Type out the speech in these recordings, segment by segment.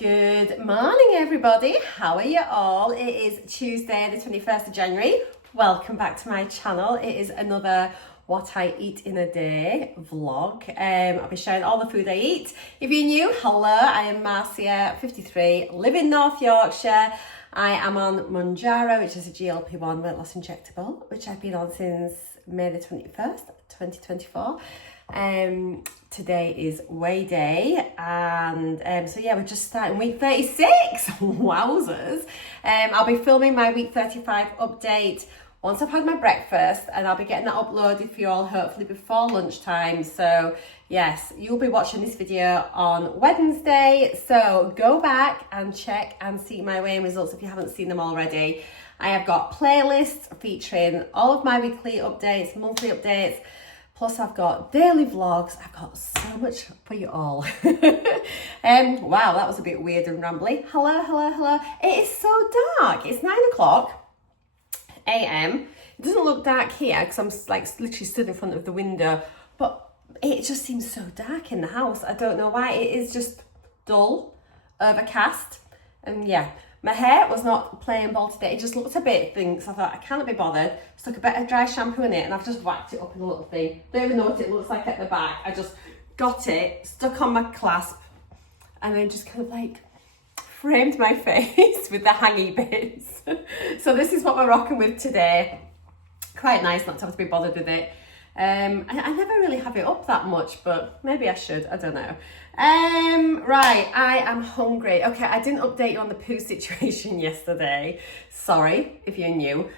Good morning, everybody. How are you all? It is Tuesday, the 21st of January. Welcome back to my channel. It is another what I eat in a day vlog. I'll be sharing all the food I eat. If you're new, hello, I am Marcia, 53, live in North Yorkshire. I am on Mounjaro, which is a GLP-1 weight loss injectable, which I've been on since May the 21st, 2024. Today is weigh day, and so yeah, we're just starting week 36. Wowzers. I'll be filming my week 35 update once I've had my breakfast, and I'll be getting that uploaded for you all hopefully before lunchtime. So yes, you'll be watching this video on Wednesday, so go back and check and see my weighing results if you haven't seen them already. I have got playlists featuring all of my weekly updates, monthly updates, plus I've got daily vlogs. I've got so much for you all. Wow, that was a bit weird and rambly. Hello. It is so dark. It's 9 o'clock a.m. It doesn't look dark here because I'm like literally stood in front of the window, but it just seems so dark in the house. I don't know why. It is just dull, overcast, and yeah. My hair was not playing ball today. It just looked a bit thin, so I thought I can't be bothered. Stuck a bit of dry shampoo in it, and I've just whacked it up in a little thing. Don't even know what it looks like at the back. I just got it, stuck on my clasp, and then just kind of like framed my face with the hangy bits. So this is what we're rocking with today. Quite nice not to have to be bothered with it. I never really have it up that much, but maybe I should, I don't know. Right, I am hungry. Okay, I didn't update you on the poo situation yesterday. Sorry if you're new.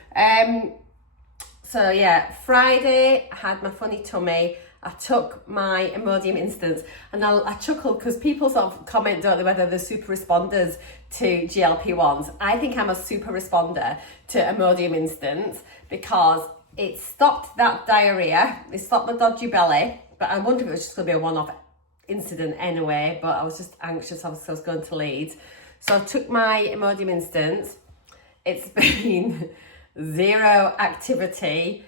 So yeah, Friday I had my funny tummy. I took my Imodium Instants, and I chuckled because people sort of comment, don't they, whether they're super responders to GLP-1s. I think I'm a super responder to Imodium Instants because it stopped that diarrhea, it stopped the dodgy belly, but I wondered if it was just going to be a one-off incident anyway, but I was just anxious, obviously I was going to Leeds. So I took my Imodium Instants. It's been zero activity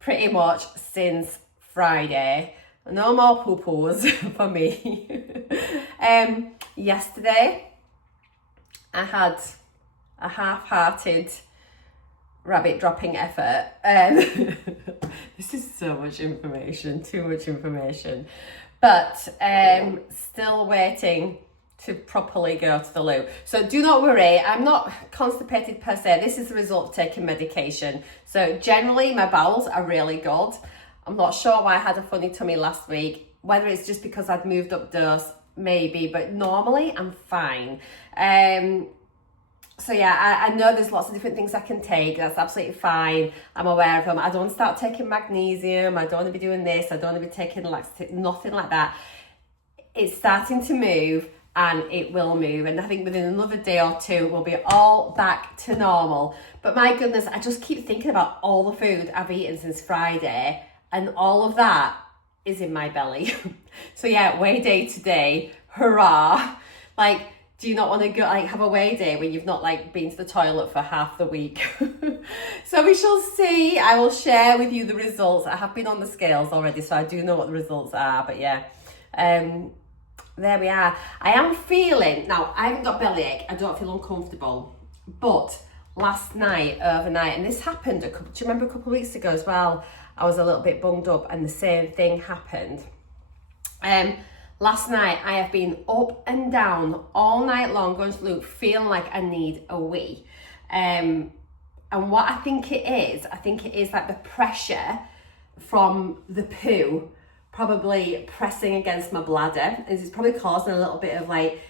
pretty much since Friday. No more poo-poos for me. Yesterday, I had a half-hearted rabbit dropping effort. This is so much information, too much information. But still waiting to properly go to the loo. So do not worry, I'm not constipated per se. This is the result of taking medication. So generally my bowels are really good. I'm not sure why I had a funny tummy last week, whether it's just because I'd moved up dose, maybe, but normally I'm fine. So yeah, I know there's lots of different things I can take. That's absolutely fine. I'm aware of them. I don't want to start taking magnesium. I don't want to be doing this. I don't want to be taking laxative, nothing like that. It's starting to move, and it will move. And I think within another day or two, we'll be all back to normal. But my goodness, I just keep thinking about all the food I've eaten since Friday, and all of that is in my belly. So yeah, weigh day today. Hurrah. Like, do you not want to go like have a weigh day when you've not like been to the toilet for half the week? So we shall see. I will share with you the results. I have been on the scales already, so I do know what the results are. But yeah, there we are. I am feeling, now I haven't got bellyache. I don't feel uncomfortable. But last night, overnight, and this happened, do you remember a couple of weeks ago as well? I was a little bit bunged up and the same thing happened. Last night, I have been up and down all night long, going to the loo, feeling like I need a wee. And what I think it is like the pressure from the poo probably pressing against my bladder. It's probably causing a little bit of like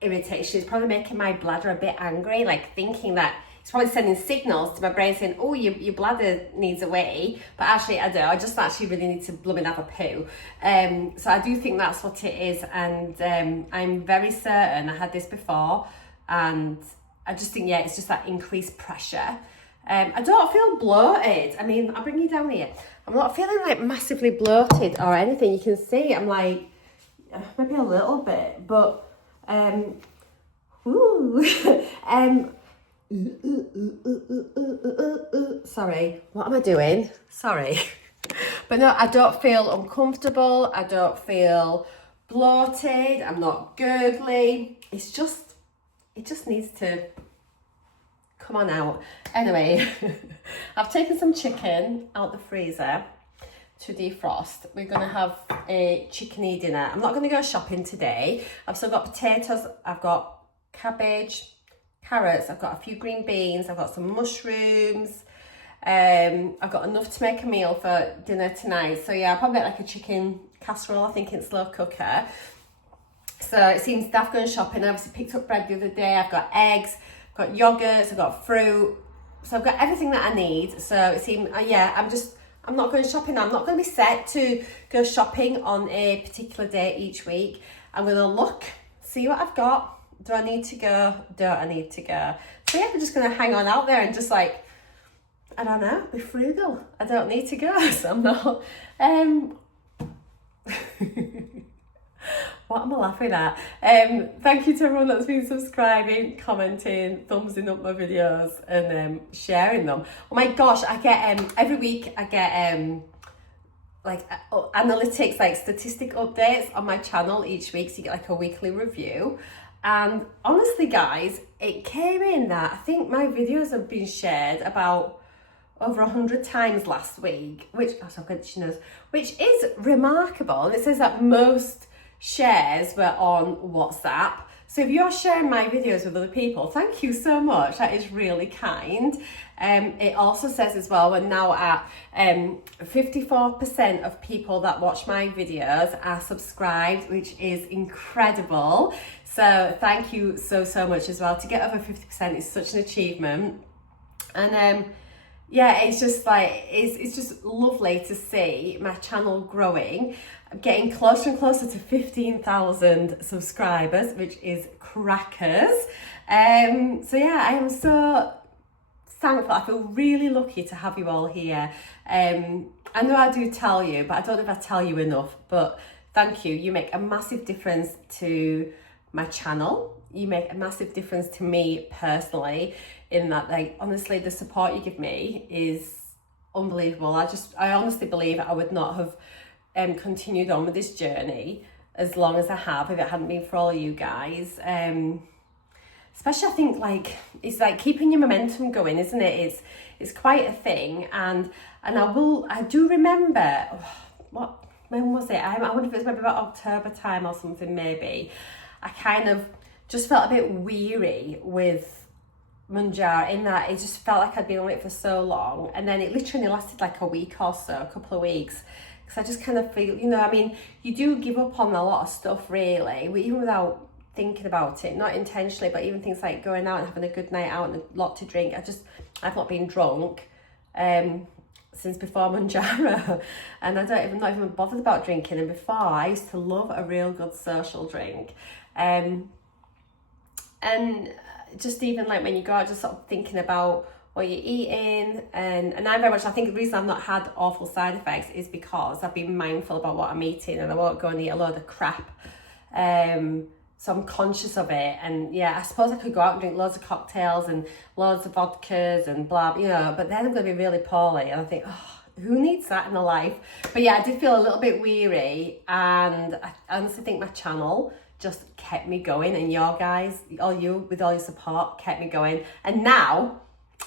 irritation. It's probably making my bladder a bit angry, like thinking that it's probably sending signals to my brain saying, oh, your bladder needs a wee, but actually I don't. I just actually really need to blooming have a poo. So I do think that's what it is, and I'm very certain I had this before, and I just think, yeah, it's just that increased pressure. I don't feel bloated. I mean, I'll bring you down here. I'm not feeling like massively bloated or anything. You can see I'm like, maybe a little bit, but sorry, what am I doing? Sorry. But no, I don't feel uncomfortable. I don't feel bloated. I'm not gurgly. it just needs to come on out. Anyway, I've taken some chicken out the freezer to defrost. We're going to have a chickeny dinner. I'm not going to go shopping today. I've still got potatoes, I've got cabbage, carrots, I've got a few green beans, I've got some mushrooms. I've got enough to make a meal for dinner tonight. So yeah, I'll probably get like a chicken casserole, I think, in slow cooker. So it seems daft going shopping. I obviously picked up bread the other day. I've got eggs, I've got yogurts, I've got fruit. So I've got everything that I need. So it seems, yeah, I'm not going shopping now. I'm not going to be set to go shopping on a particular day each week. I'm going to look, see what I've got. Do I need to go? Don't I need to go? So yeah, I'm just going to hang on out there and just like, I don't know, be frugal. I don't need to go, so I'm not. What am I laughing at? Thank you to everyone that's been subscribing, commenting, thumbsing up my videos, and sharing them. Oh my gosh, I get every week I get like analytics, like statistic updates on my channel each week. So you get like a weekly review. And honestly, guys, it came in that I think my videos have been shared about over 100 times last week, which is remarkable. And it says that most shares were on WhatsApp. So if you're sharing my videos with other people, thank you so much. That is really kind. It also says as well, we're now at 54% of people that watch my videos are subscribed, which is incredible. So thank you so much as well. To get over 50% is such an achievement. And yeah, it's just like, it's just lovely to see my channel growing. I'm getting closer and closer to 15,000 subscribers, which is crackers. So yeah, I am so thankful. I feel really lucky to have you all here. I know I do tell you, but I don't know if I tell you enough, but thank you. You make a massive difference to my channel. You make a massive difference to me personally, in that, like, honestly, the support you give me is unbelievable. I honestly believe I would not have continued on with this journey as long as I have if it hadn't been for all you guys. Especially, I think, like, it's like keeping your momentum going, isn't it? It's quite a thing. And I do remember, when was it? I wonder if it was maybe about October time or something, maybe. I kind of just felt a bit weary with Mounjaro, in that it just felt like I'd been on it for so long, and then it literally lasted like a week or so, a couple of weeks, because I just kind of feel, I mean, you do give up on a lot of stuff, really, even without thinking about it, not intentionally, but even things like going out and having a good night out and a lot to drink. I've not been drunk since before Mounjaro, and I'm not even bothered about drinking. And before, I used to love a real good social drink, and just even like when you go out, just sort of thinking about what you're eating, and I very much, I think the reason I've not had awful side effects is because I've been mindful about what I'm eating, and I won't go and eat a load of crap. So I'm conscious of it, and yeah, I suppose I could go out and drink loads of cocktails and loads of vodkas and blah, but then I'm going to be really poorly, and I think, who needs that in their life? But yeah, I did feel a little bit weary, and I honestly think my channel just kept me going, and your guys, all you with all your support, kept me going. And now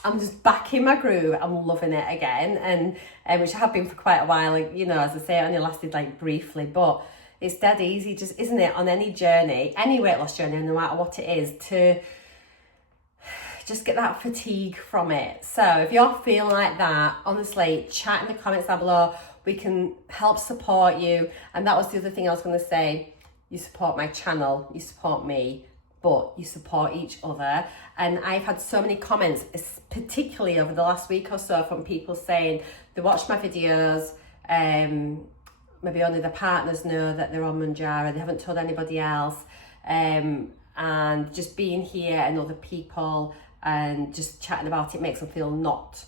I'm just back in my groove. I'm loving it again, and which I have been for quite a while. Like, as I say, it only lasted like briefly, but it's dead easy, just, isn't it, on any journey, any weight loss journey, no matter what it is, to just get that fatigue from it. So if you're feeling like that, honestly, chat in the comments down below. We can help support you. And that was the other thing I was going to say. You support my channel, you support me, but you support each other. And I've had so many comments, particularly over the last week or so, from people saying they watch my videos, maybe only their partners know that they're on Mounjaro, they haven't told anybody else, and just being here and other people and just chatting about it makes them feel not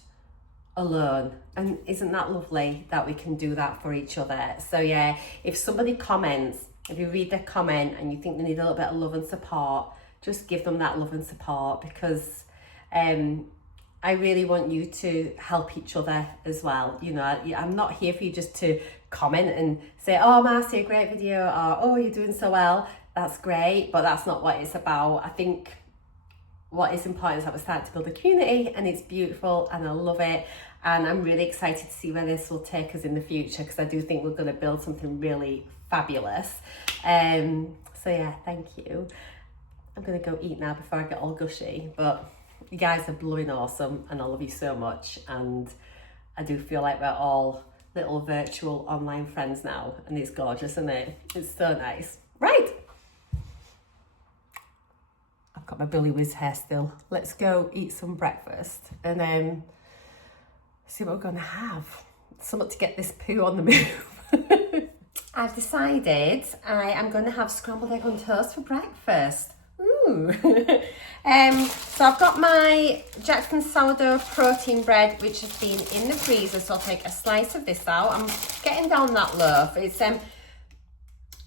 alone. And isn't that lovely that we can do that for each other? So yeah, if somebody comments, if you read their comment and you think they need a little bit of love and support, just give them that love and support, because I really want you to help each other as well. I'm not here for you just to comment and say, oh, Marcy, a great video, or oh, you're doing so well. that's great, but that's not what it's about. I think what is important is that we're starting to build a community, and it's beautiful and I love it. And I'm really excited to see where this will take us in the future, because I do think we're going to build something really fabulous. So yeah, thank you. I'm going to go eat now before I get all gushy, but you guys are blowing awesome and I love you so much. And I do feel like we're all little virtual online friends now, and it's gorgeous, isn't it? It's so nice. Right. I've got my Billy Whiz hair still. Let's go eat some breakfast and then see what we're going to have. Something to get this poo on the move. I've decided I am going to have scrambled egg on toast for breakfast. Ooh. So I've got my Jackson sourdough protein bread, which has been in the freezer. So I'll take a slice of this out. I'm getting down that loaf.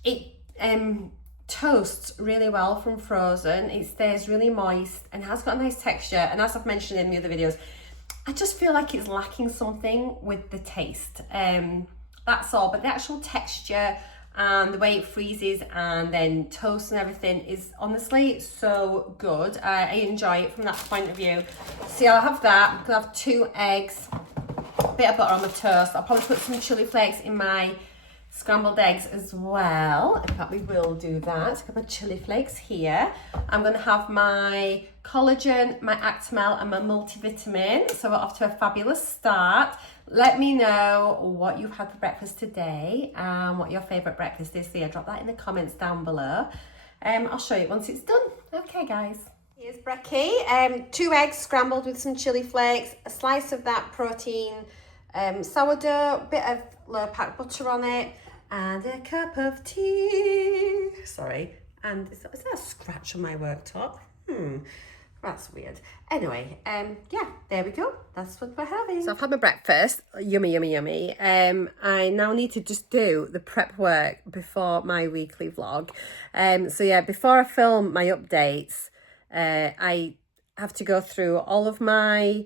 It toasts really well from frozen. It stays really moist and has got a nice texture. And as I've mentioned in the other videos, I just feel like it's lacking something with the taste. That's all, but the actual texture and the way it freezes and then toast and everything is honestly so good. I enjoy it from that point of view. See, I'll have that. I'm gonna have 2 eggs, a bit of butter on the toast. I'll probably put some chili flakes in my scrambled eggs as well. In fact, we will do that. I've got my chili flakes here. I'm going to have my collagen, my Actimel and my multivitamin. So we're off to a fabulous start. Let me know what you've had for breakfast today and what your favourite breakfast is. So yeah, drop that in the comments down below. I'll show you once it's done. Okay, guys. Here's brekkie. 2 eggs scrambled with some chili flakes, a slice of that protein sourdough, bit of low pack butter on it, and a cup of tea. Sorry, and is that a scratch on my worktop? That's weird. Anyway, yeah, there we go. That's what we're having. So I've had my breakfast. Yummy, yummy, yummy. I now need to just do the prep work before my weekly vlog. So yeah, before I film my updates, I have to go through all of my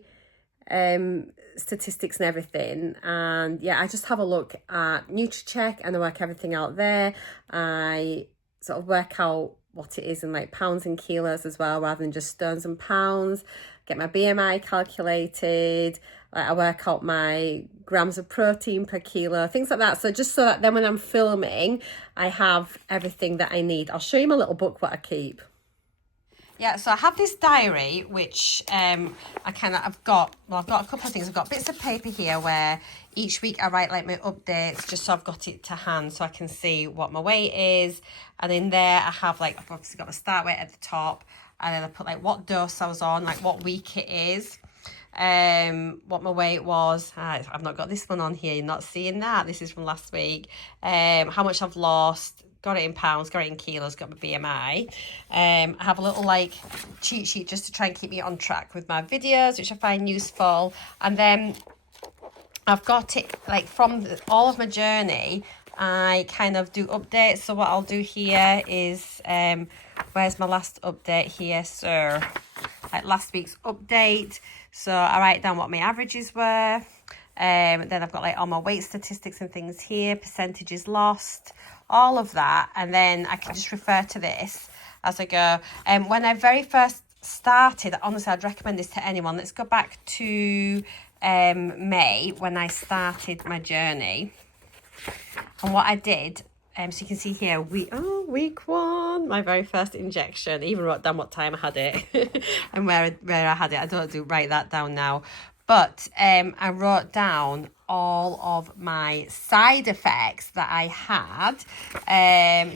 statistics and everything, and yeah, I just have a look at NUTRACHECK and I work everything out there. I sort of work out what it is in like pounds and kilos as well, rather than just stones and pounds. Get my BMI calculated. Like, I work out my grams of protein per kilo, things like that. So just so that then when I'm filming, I have everything that I need. I'll show you my little book what I keep. Yeah, so I have this diary, which I've got a couple of things. I've got bits of paper here where each week I write like my updates, just so I've got it to hand so I can see what my weight is. And in there I have like, I've obviously got my start weight at the top, and then I put like what dose I was on, like what week it is, what my weight was. I've not got this one on here, you're not seeing that. This is from last week. How much I've lost. Got it in pounds, got it in kilos, got my BMI. I have a little like cheat sheet just to try and keep me on track with my videos, which I find useful. And then I've got it like from all of my journey, I kind of do updates. So what I'll do here is, where's my last update here? So like last week's update. So I write down what my averages were. Then I've got like all my weight statistics and things here, percentages lost, all of that. And then I can just refer to this as I go. When I very first started, honestly, I'd recommend this to anyone. Let's go back to May when I started my journey. And what I did, so you can see here, week 1, my very first injection. I even wrote down what time I had it and where I had it. I don't write that down now. But I wrote down all of my side effects that I had.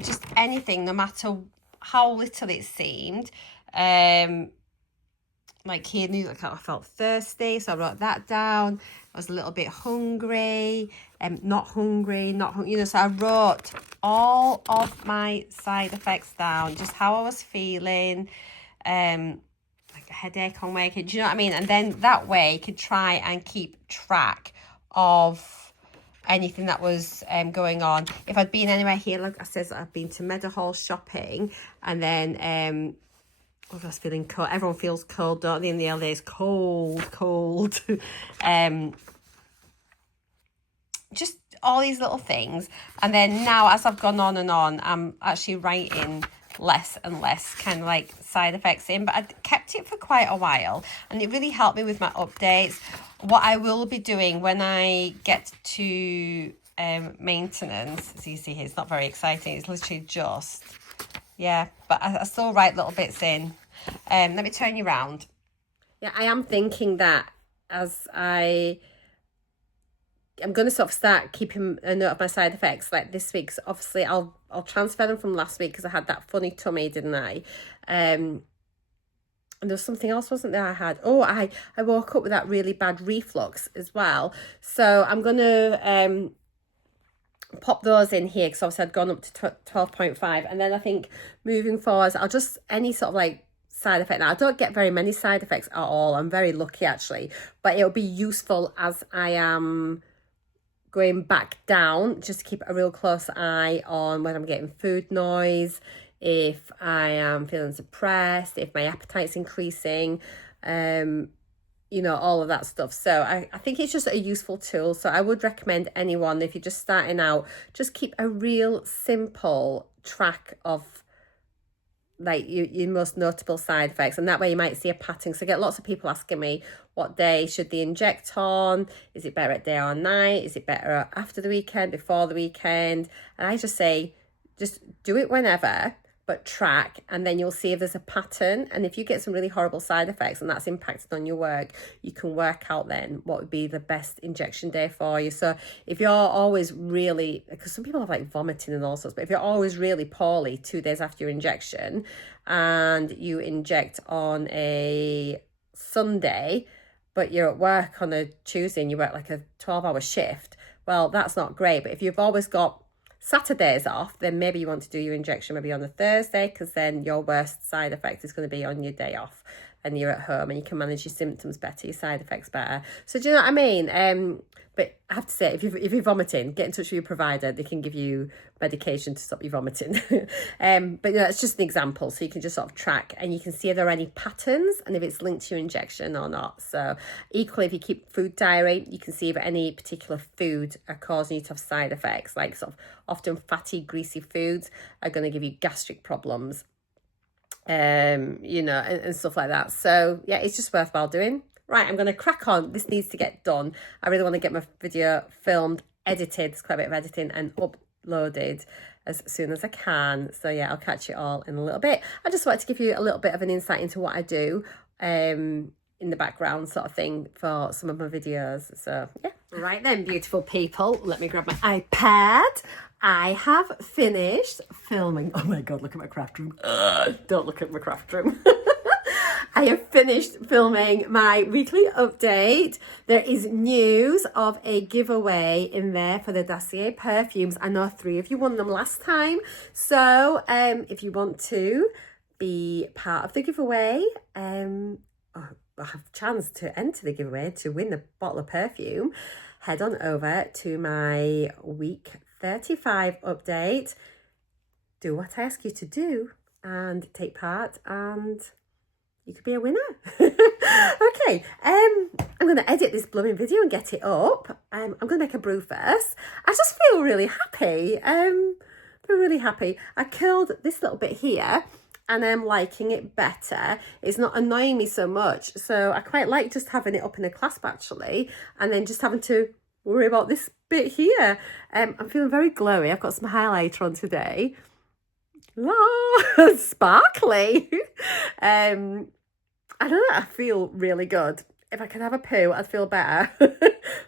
Just anything, no matter how little it seemed. Like here, I felt thirsty, so I wrote that down. I was a little bit hungry, not hungry, so I wrote all of my side effects down, just how I was feeling, like a headache on waking, do you know what I mean? And then that way you could try and keep track of anything that was going on. If I'd been anywhere here, like I said, I've been to Meadowhall shopping, and then I was feeling cold. Everyone feels cold, don't they? In the LA, it's cold. Just all these little things. And then now, as I've gone on and on, I'm actually writing less and less kind of like side effects in, but I kept it for quite a while, and it really helped me with my updates. What I will be doing when I get to maintenance, so you see here, it's not very exciting, it's literally just, yeah, but I still write little bits in. Let me turn you around. Yeah, I am thinking that as I'm going to sort of start keeping a note of my side effects like this week. So obviously I'll transfer them from last week because I had that funny tummy, didn't I? And there was something else, wasn't there? I woke up with that really bad reflux as well. So I'm going to pop those in here because obviously I'd gone up to 12.5. And then I think moving forward, I'll just, any sort of like side effect. Now, I don't get very many side effects at all. I'm very lucky actually, but it'll be useful as I am going back down, just to keep a real close eye on when I'm getting food noise, if I am feeling suppressed, if my appetite's increasing, you know, all of that stuff. So I think it's just a useful tool. So I would recommend anyone, if you're just starting out, just keep a real simple track of like your most notable side effects, and that way you might see a pattern. So I get lots of people asking me, what day should they inject on? Is it better at day or night? Is it better after the weekend, before the weekend? And I just say, just do it whenever, but track, and then you'll see if there's a pattern. And if you get some really horrible side effects and that's impacted on your work, you can work out then what would be the best injection day for you. So if you're always really, because some people have like vomiting and all sorts, but if you're always really poorly 2 days after your injection and you inject on a Sunday, but you're at work on a Tuesday and you work like a 12-hour shift, well, that's not great. But if you've always got Saturdays off, then maybe you want to do your injection maybe on a Thursday, because then your worst side effect is going to be on your day off and you're at home and you can manage your symptoms better, your side effects better. So do you know what I mean? But I have to say, if you're vomiting, get in touch with your provider. They can give you medication to stop you vomiting. But you know, it's just an example, so you can just sort of track and you can see if there are any patterns and if it's linked to your injection or not. So equally, if you keep food diary, you can see if any particular food are causing you to have side effects, like sort of often fatty, greasy foods are going to give you gastric problems, you know, and stuff like that. So yeah, it's just worthwhile doing. Right, I'm going to crack on. This needs to get done. I really want to get my video filmed, edited, it's quite a bit of editing, and uploaded as soon as I can. So yeah, I'll catch you all in a little bit. I just wanted to give you a little bit of an insight into what I do in the background sort of thing for some of my videos. So yeah. Right then, beautiful people, let me grab my iPad. I have finished filming. Oh my God, look at my craft room. Don't look at my craft room. I have finished filming my weekly update. There is news of a giveaway in there for the Dossier perfumes. I know 3 of you won them last time. So if you want to be part of the giveaway, or have a chance to enter the giveaway to win the bottle of perfume, head on over to my week 35 update. Do what I ask you to do and take part, and you could be a winner. Okay, I'm going to edit this blooming video and get it up. I'm going to make a brew first. I just feel really happy. Feel really happy. I curled this little bit here and I'm liking it better. It's not annoying me so much. So I quite like just having it up in a clasp actually, and then just having to worry about this bit here. I'm feeling very glowy. I've got some highlighter on today. Oh, sparkly. I don't know, I feel really good. If I could have a poo, I'd feel better.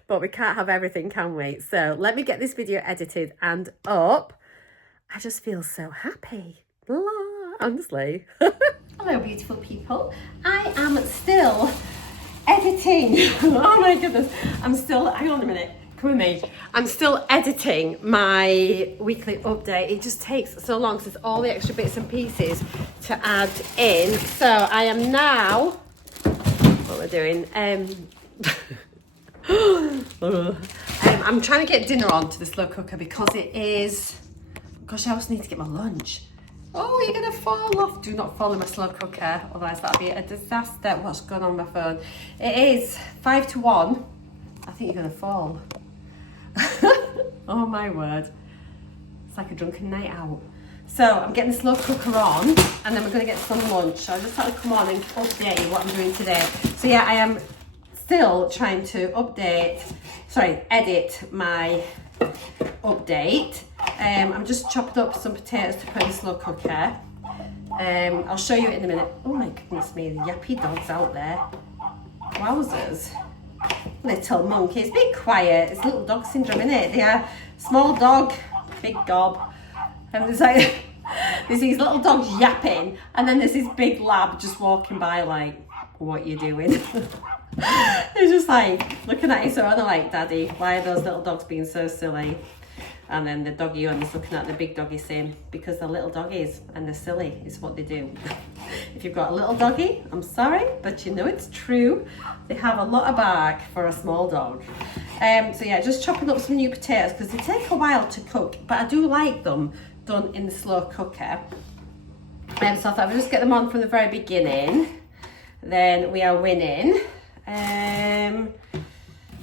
But we can't have everything, can we? So let me get this video edited and up. I just feel so happy. Blah, honestly. Hello, beautiful people. I am still editing. Oh my goodness. Hang on a minute. Come with me. I'm still editing my weekly update. It just takes so long because there's all the extra bits and pieces to add in. So I am now, what we're doing, I'm trying to get dinner onto the slow cooker because it is, gosh, I also need to get my lunch. Oh, you're going to fall off. Do not fall in my slow cooker, otherwise that'll be a disaster. What's going on with my phone? It is 5 to 1. I think you're going to fall. Oh my word. It's like a drunken night out. So I'm getting the slow cooker on, and then we're going to get some lunch. So I just thought I'd come on and update you what I'm doing today. So yeah, I am still trying to edit my update. I'm just chopping up some potatoes to put in the slow cooker. I'll show you it in a minute. Oh my goodness me, the yappy dog's out there. Wowzers. Little monkeys, be quiet. It's little dog syndrome, isn't it? They are small dog, big gob. And there's like, there's these little dogs yapping, and then there's this big lab just walking by like, what are you doing? They're just like looking at each other like, Daddy, why are those little dogs being so silly? And then the doggy owner's looking at the big doggy saying, because they're little doggies and they're silly, is what they do. If you've got a little doggy, I'm sorry, but you know it's true. They have a lot of bark for a small dog. So yeah, just chopping up some new potatoes because they take a while to cook, but I do like them done in the slow cooker. So I thought I'd just get them on from the very beginning. Then we are winning.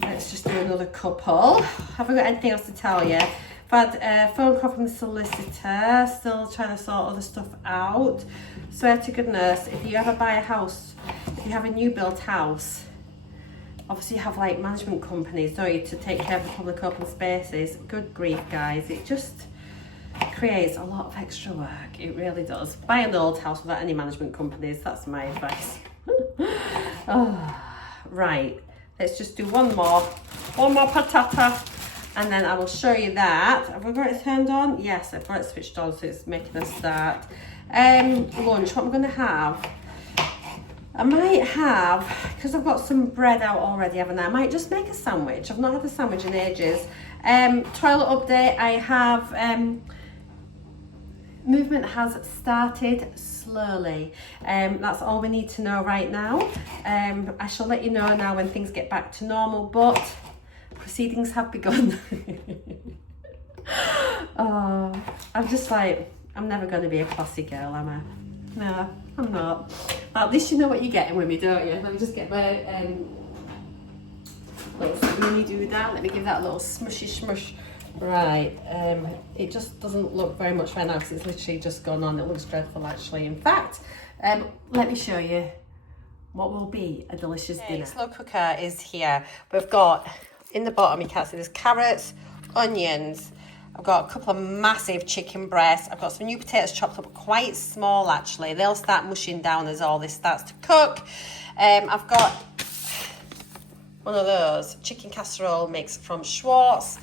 Let's just do another couple. Have I got anything else to tell you? I've had a phone call from the solicitor, still trying to sort other stuff out. Swear to goodness, if you ever buy a house, if you have a new built house, obviously you have like management companies, don't you, to take care of the public open spaces. Good grief, guys, it just creates a lot of extra work. It really does. Buy an old house without any management companies, that's my advice. Oh, right, let's just do one more patata, and then I will show you that. Have I got it turned on? Yes, I've got it switched on, so it's making a start. Lunch, what I'm going to have, I might have, because I've got some bread out already, haven't I? I might just make a sandwich. I've not had a sandwich in ages. Toilet update, I have, movement has started slowly. That's all we need to know right now. I shall let you know now when things get back to normal, but proceedings have begun. Oh, I'm just like, I'm never going to be a classy girl, am I? No, I'm not. At least you know what you're getting with me, don't you? Let me just get my little mini doodad. Let me give that a little smushy smush. Right, it just doesn't look very much right now because it's literally just gone on. It looks dreadful actually. In fact, let me show you what will be a delicious dinner. Slow cooker is here. We've got, in the bottom you can't see, there's carrots, onions, I've got a couple of massive chicken breasts, I've got some new potatoes chopped up quite small actually. They'll start mushing down as all this starts to cook. I've got one of those chicken casserole mix from Schwartz.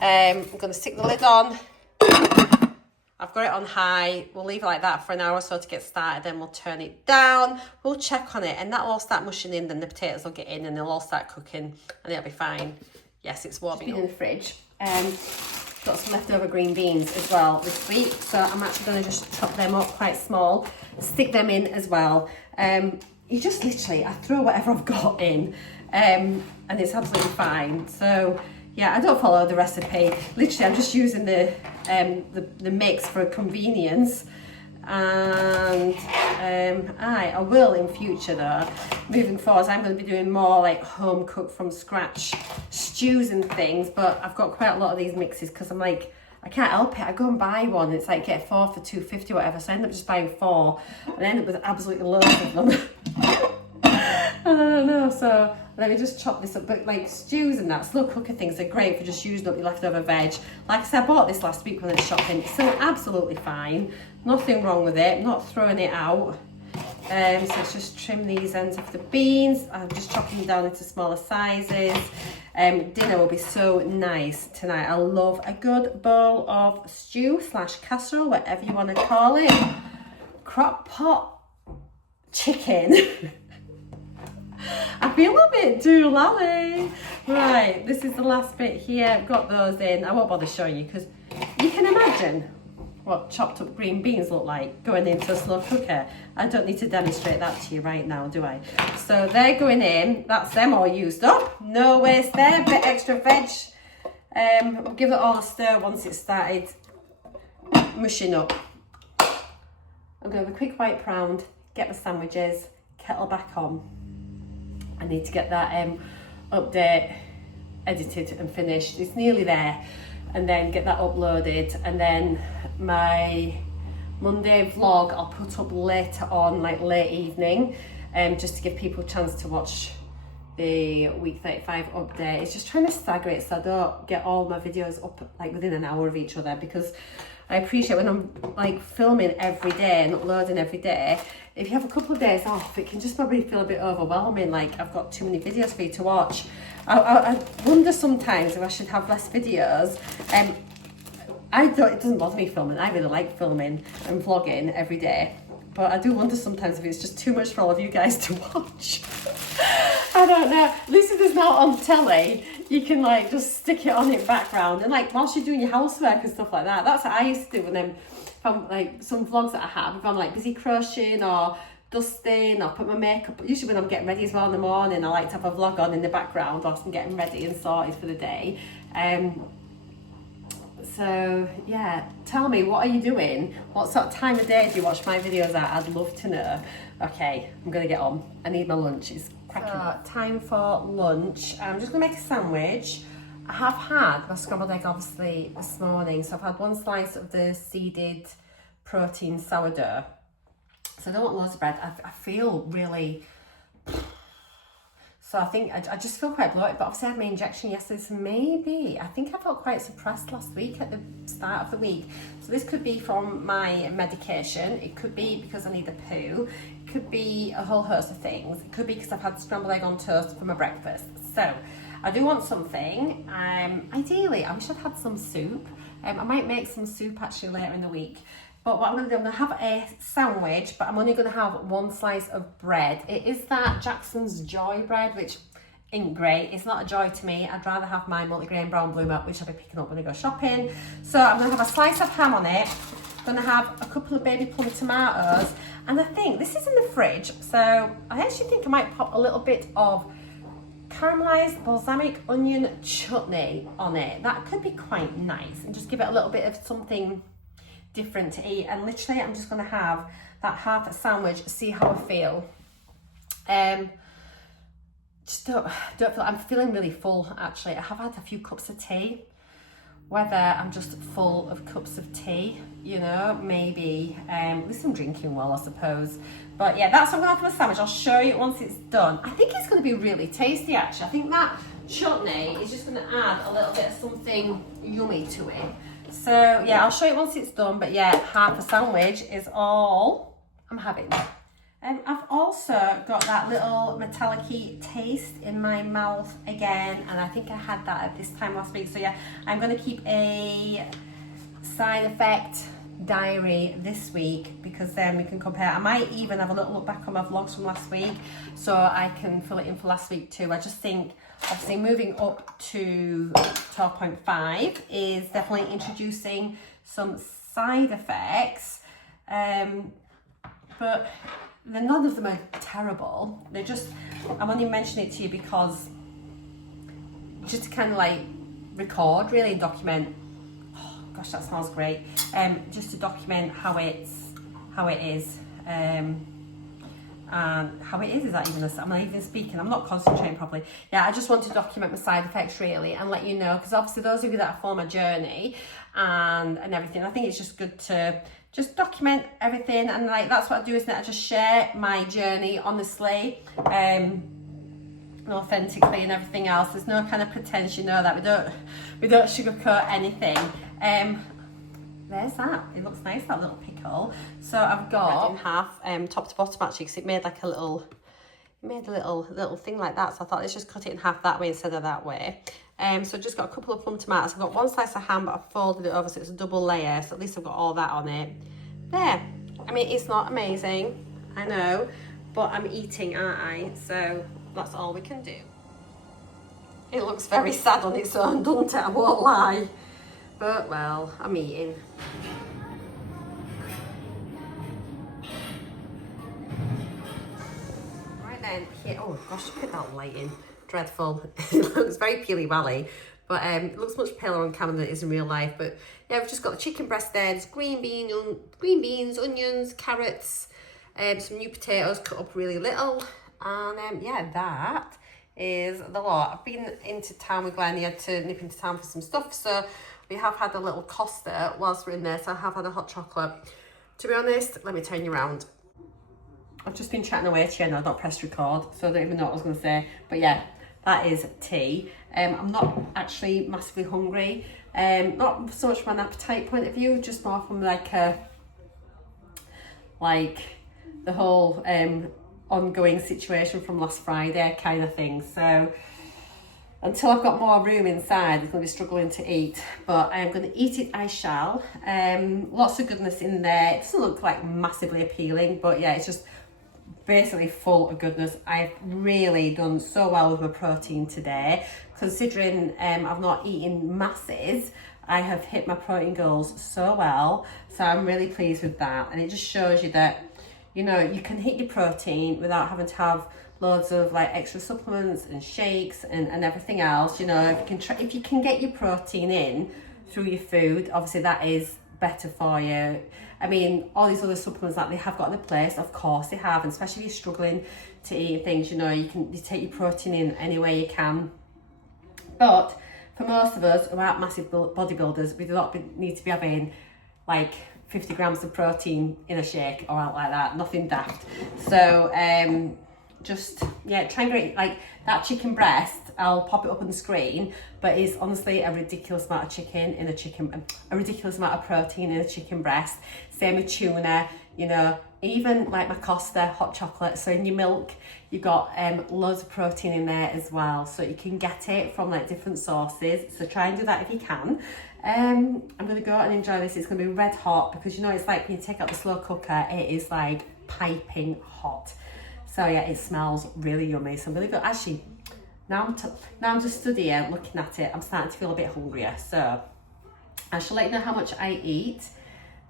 I'm going to stick the lid on. I've got it on high. We'll leave it like that for an hour or so to get started. Then we'll turn it down. We'll check on it and that'll all start mushing in. Then the potatoes will get in and they'll all start cooking and it'll be fine. Yes, it's warming up. In the fridge. Got some leftover green beans as well this week. So I'm actually going to just chop them up quite small. Stick them in as well. You just literally, I throw whatever I've got in and it's absolutely fine. So yeah, I don't follow the recipe. Literally, I'm just using the mix for convenience. And I will in future though, moving forward, I'm going to be doing more like home cooked from scratch stews and things. But I've got quite a lot of these mixes because I'm like, I can't help it. I go and buy one. It's like get 4 for $2.50 whatever. So I end up just buying 4 and I end up with absolutely loads of them. I don't know, so let me just chop this up. But like stews and that, slow cooker things are great for just using up your leftover veg. Like I said, I bought this last week when I was shopping. It's still absolutely fine. Nothing wrong with it. I'm not throwing it out. So let's just trim these ends of the beans. I'm just chopping them down into smaller sizes. Dinner will be so nice tonight. I love a good bowl of stew / casserole, whatever you want to call it. Crock pot chicken. I feel a bit doolally. Right, this is the last bit here. I've got those in. I won't bother showing you because you can imagine what chopped up green beans look like going into a slow cooker. I don't need to demonstrate that to you right now, do I? So they're going in. That's them all used up. No waste there. Bit extra veg. We'll give it all a stir once it's started mushing up. I'm going to have a quick white pound, get the sandwiches, kettle back on. I need to get that update edited and finished. It's nearly there. and then get that uploaded, and then my Monday vlog I'll put up later on, like late evening, just to give people a chance to watch the week 35 update. It's just trying to stagger it so I don't get all my videos up like within an hour of each other, because I appreciate when I'm like filming every day and uploading every day, if you have a couple of days off, it can just probably feel a bit overwhelming, like I've got too many videos for you to watch. I wonder sometimes if I should have less videos. It doesn't bother me filming. I really like filming and vlogging every day, but I do wonder sometimes if it's just too much for all of you guys to watch. I don't know. At least if it's not on telly, you can like just stick it on in background, and like whilst you're doing your housework and stuff like that. That's what I used to do. And then if I'm like some vlogs that I have, if I'm like busy crocheting or dusting or put my makeup, usually when I'm getting ready as well in the morning, I like to have a vlog on in the background whilst I'm getting ready and sorted for the day. So yeah, tell me, what are you doing? What sort of time of day do you watch my videos at? I'd love to know. Okay, I'm gonna get on. I need my lunch. It's cracking up. Time for lunch. I'm just gonna make a sandwich. I have had my scrambled egg obviously this morning, so I've had one slice of the seeded protein sourdough. So I don't want loads of bread. I feel really, so I think I just feel quite bloated, but obviously I had my injection yesterday, so maybe, I think I felt quite suppressed last week at the start of the week. So this could be from my medication, it could be because I need a poo, it could be a whole host of things, it could be because I've had scrambled egg on toast for my breakfast. So I do want something, ideally I wish I'd had some soup. I might make some soup actually later in the week. But what I'm going to do, I'm going to have a sandwich, but I'm only going to have one slice of bread. It is that Jackson's Joy bread, which ain't great. It's not a joy to me. I'd rather have my multigrain brown blue milk, which I'll be picking up when I go shopping. So I'm going to have a slice of ham on it. I'm going to have a couple of baby plum tomatoes. And I think this is in the fridge, so I actually think I might pop a little bit of caramelized balsamic onion chutney on it. That could be quite nice, and just give it a little bit of something different to eat. And literally I'm just going to have that half a sandwich, see how I feel. Just don't feel, I'm feeling really full actually. I have had a few cups of tea, whether I'm just full of cups of tea, you know, maybe at least I'm drinking well, I suppose. But yeah, that's what I'm going to have for my sandwich. I'll show you once it's done. I think it's going to be really tasty actually. I think that chutney is just going to add a little bit of something yummy to it. So yeah, I'll show you once it's done, but yeah, half a sandwich is all I'm having. I've also got that little metallic-y taste in my mouth again, and I think I had that at this time last week. So yeah, I'm going to keep a side effect diary this week, because then we can compare. I might even have a little look back on my vlogs from last week, so I can fill it in for last week too. I just think obviously moving up to 12.5 is definitely introducing some side effects, but none of them are terrible. They're just, I'm only mentioning it to you because just to kind of like record really and document. Oh gosh, that smells great. Just to document how it is. And how it is that even I'm not even speaking, I'm not concentrating properly. Yeah, I just want to document my side effects really and let you know, because obviously those of you that follow my journey and everything, I think it's just good to just document everything, and like that's what I do, isn't it? I just share my journey honestly, authentically and everything else. There's no kind of pretense, you know, that we don't sugarcoat anything. There's that. It looks nice, that little pickle. So I've got in half, top to bottom actually, because it made like a little thing like that. So I thought let's just cut it in half that way instead of that way. So just got a couple of plum tomatoes. I've got one slice of ham, but I've folded it over so it's a double layer. So at least I've got all that on it. There. I mean, it's not amazing, I know, but I'm eating, aren't I? So that's all we can do. It looks very sad on its own, doesn't it? I won't lie. But well, I'm eating. Right then, here, oh gosh, look at that lighting. Dreadful. It looks very peely-wally, but it looks much paler on camera than it is in real life. But yeah, we've just got the chicken breast there. There's green beans, onions, carrots, some new potatoes cut up really little. And yeah, that is the lot. I've been into town with Glenn. He had to nip into town for some stuff, so We have had a little Costa whilst we're in there, so I have had a hot chocolate. To be honest, let me turn you around. I've just been chatting away to you and I've not pressed record, so I don't even know what I was going to say. But yeah, that is tea. I'm not actually massively hungry. Not so much from an appetite point of view, just more from like the whole ongoing situation from last Friday kind of thing. So until I've got more room inside, I'm going to be struggling to eat, but I am going to eat it, I shall. Lots of goodness in there. It doesn't look like massively appealing, but yeah, it's just basically full of goodness. I've really done so well with my protein today, considering I've not eaten masses. I have hit my protein goals so well, so I'm really pleased with that. And it just shows you that, you know, you can hit your protein without having to have loads of like extra supplements and shakes and everything else. You know, if you can get your protein in through your food, obviously that is better for you. I mean, all these other supplements that they have got in the place, of course they have, and especially if you're struggling to eat things, you know, you take your protein in any way you can. But for most of us who aren't massive bodybuilders, we do not need to be having like 50 grams of protein in a shake or out like that, nothing daft. So just, yeah, try and get like that chicken breast. I'll pop it up on the screen, but it's honestly a ridiculous amount of chicken in a ridiculous amount of protein in a chicken breast. Same with tuna, you know, even like my Costa hot chocolate. So in your milk, you've got loads of protein in there as well. So you can get it from like different sources. So try and do that if you can. I'm gonna go and enjoy this. It's gonna be red hot because, you know, it's like when you take out the slow cooker, it is like piping hot. So yeah, it smells really yummy. So I'm gonna go, actually, now I'm just stood here looking at it, I'm starting to feel a bit hungrier. So I shall let you know how much I eat.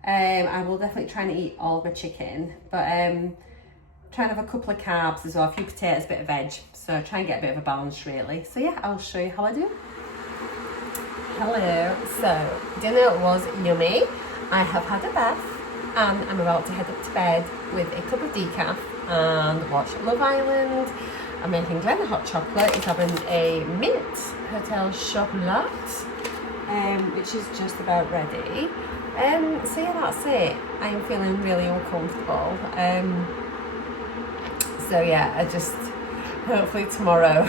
I will definitely try and eat all of my chicken, but try and have a couple of carbs as well, a few potatoes, a bit of veg. So try and get a bit of a balance really. So yeah, I'll show you how I do. Hello, so dinner was yummy. I have had a bath and I'm about to head up to bed with a cup of decaf and watch Love Island. I'm making Glenn a hot chocolate. He's having a mint hotel chocolat, which is just about ready. So yeah, that's it. I am feeling really uncomfortable. So yeah, I just, hopefully tomorrow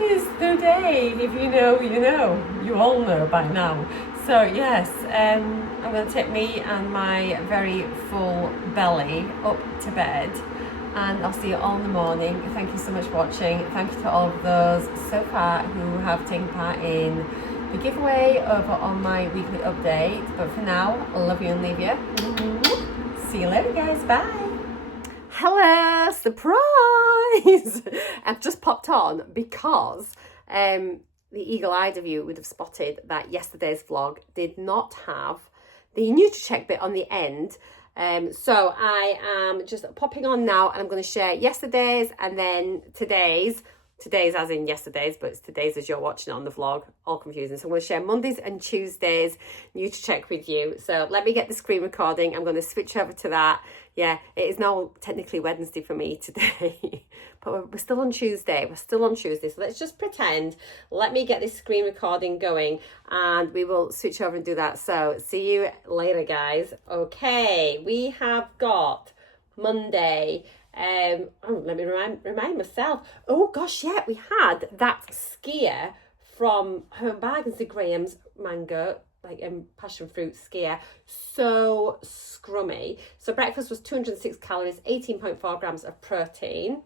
is the day. If you know, you know. You all know by now. So yes, I'm going to take me and my very full belly up to bed. And I'll see you all in the morning. Thank you so much for watching. Thank you to all of those so far who have taken part in the giveaway over on my weekly update. But for now, I love you and leave you. See you later, guys. Bye. Hello, surprise! I've just popped on because the eagle-eyed of you would have spotted that yesterday's vlog did not have the NUTRACHECK bit on the end. So I am just popping on now and I'm going to share yesterday's and then today's as in yesterday's, but it's today's as you're watching it on the vlog, all confusing. So I'm going to share Mondays and Tuesdays NUTRACHECK with you. So let me get the screen recording. I'm going to switch over to that. Yeah, it is now technically Wednesday for me today, but we're still on Tuesday. So let's just pretend. Let me get this screen recording going and we will switch over and do that. So see you later, guys. Okay, we have got Monday. Let me remind myself. Oh gosh, yeah, we had that skier from Home Bargains, the Graham's mango, like passion fruit skier, so scrummy. So breakfast was 206 calories, 18.4 grams of protein.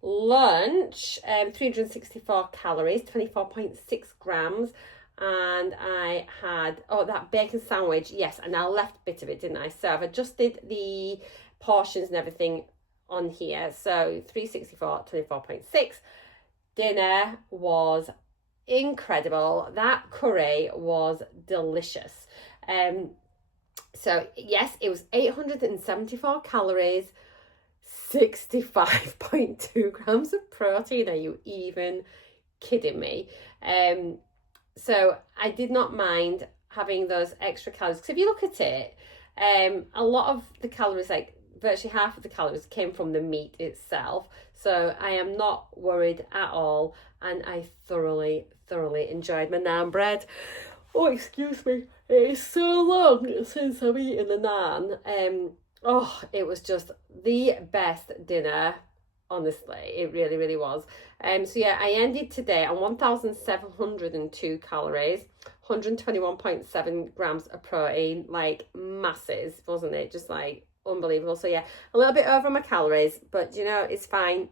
Lunch, 364 calories, 24.6 grams. And I had, that bacon sandwich, yes, and I left a bit of it, didn't I? So I've adjusted the portions and everything on here. So 364, 24.6. Dinner was incredible. That curry was delicious. So yes, it was 874 calories, 65.2 grams of protein. Are you even kidding me? So I did not mind having those extra calories, because if you look at it, a lot of the calories, like virtually half of the calories, came from the meat itself. So I am not worried at all, and I thoroughly thoroughly enjoyed my naan bread. Oh, excuse me. It is so long since I've eaten a naan. Oh, it was just the best dinner. Honestly, it really, really was. So yeah, I ended today on 1,702 calories, 121.7 grams of protein, like masses, wasn't it? Just like unbelievable. So yeah, a little bit over my calories, but you know, it's fine.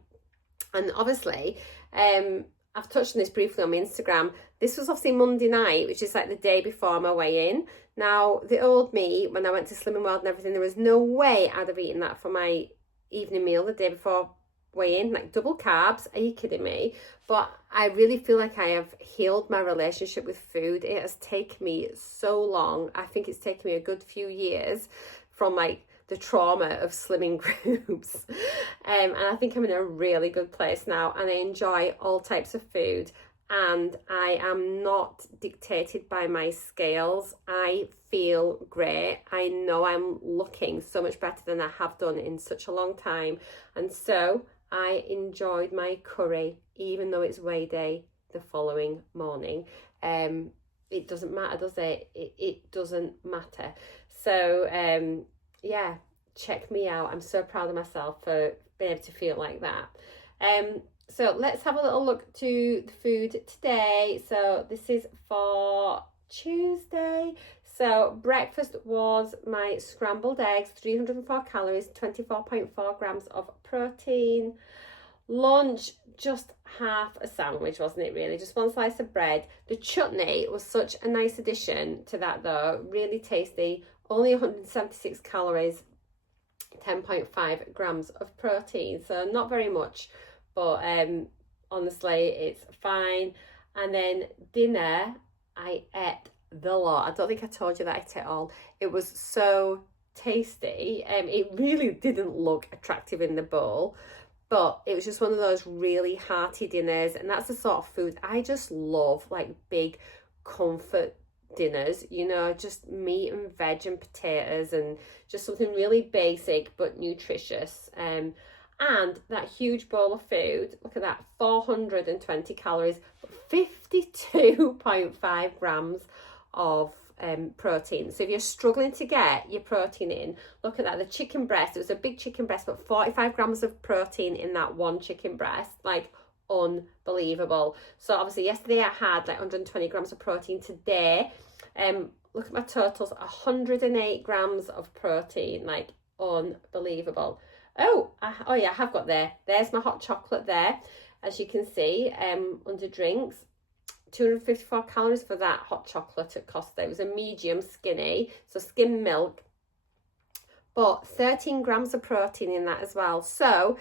And obviously, I've touched on this briefly on my Instagram. This was obviously Monday night, which is like the day before my weigh-in. Now, the old me, when I went to Slimming World and everything, there was no way I'd have eaten that for my evening meal the day before weigh-in, like double carbs. Are you kidding me? But I really feel like I have healed my relationship with food. It has taken me so long. I think it's taken me a good few years from like the trauma of slimming groups. And I think I'm in a really good place now, and I enjoy all types of food, and I am not dictated by my scales. I feel great. I know I'm looking so much better than I have done in such a long time. And so I enjoyed my curry, even though it's weigh day the following morning. It doesn't matter, does it? It doesn't matter. So yeah, check me out. I'm so proud of myself for being able to feel like that. So let's have a little look to the food today. So this is for Tuesday. So breakfast was my scrambled eggs, 304 calories, 24.4 grams of protein. Lunch, just half a sandwich, wasn't it really? Just one slice of bread. The chutney was such a nice addition to that though. Really tasty. Only 176 calories, 10.5 grams of protein. So not very much, but honestly, it's fine. And then dinner, I ate the lot. I don't think I told you that I ate it all. It was so tasty. It really didn't look attractive in the bowl, but it was just one of those really hearty dinners. And that's the sort of food I just love, like big comfort dinners, you know, just meat and veg and potatoes and just something really basic but nutritious. And that huge bowl of food, look at that, 420 calories, 52.5 grams of protein. So if you're struggling to get your protein in, look at that. The chicken breast, it was a big chicken breast, but 45 grams of protein in that one chicken breast, like unbelievable. So obviously yesterday I had like 120 grams of protein. Today, look at my totals, 108 grams of protein, like unbelievable. Oh yeah, I have got there's my hot chocolate there, as you can see, under drinks. 254 calories for that hot chocolate at Costa. It was a medium skinny, so skim milk, but 13 grams of protein in that as well. So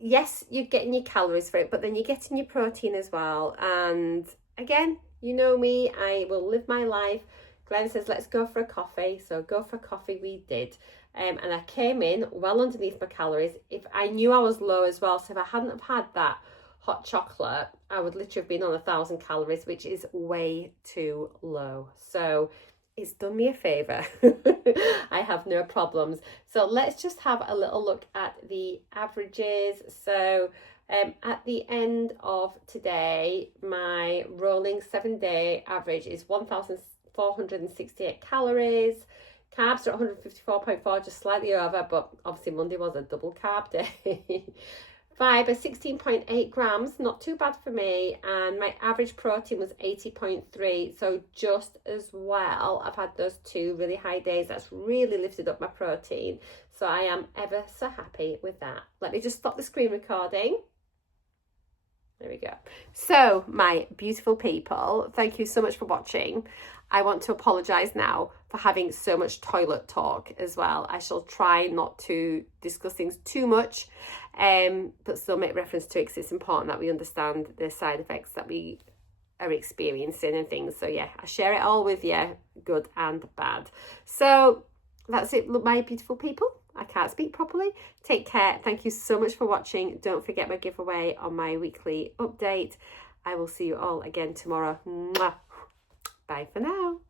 yes, you're getting your calories for it, but then you're getting your protein as well. And again, you know me, I will live my life. Glenn says, let's go for a coffee. So go for coffee we did. And I came in well underneath my calories. If I knew I was low as well, so if I hadn't have had that hot chocolate, I would literally have been on 1,000 calories, which is way too low. So it's done me a favor. I have no problems. So let's just have a little look at the averages. So at the end of today, my rolling 7-day average is 1,468 calories. Carbs are 154.4, just slightly over, but obviously Monday was a double carb day. Fiber, 16.8 grams, not too bad for me. And my average protein was 80.3, so just as well. I've had those two really high days. That's really lifted up my protein. So I am ever so happy with that. Let me just stop the screen recording. There we go. So my beautiful people, thank you so much for watching. I want to apologise now for having so much toilet talk as well. I shall try not to discuss things too much, but still make reference to it because it's important that we understand the side effects that we are experiencing and things. So yeah, I share it all with you, good and bad. So that's it, my beautiful people. I can't speak properly. Take care. Thank you so much for watching. Don't forget my giveaway on my weekly update. I will see you all again tomorrow. Mwah. Bye for now.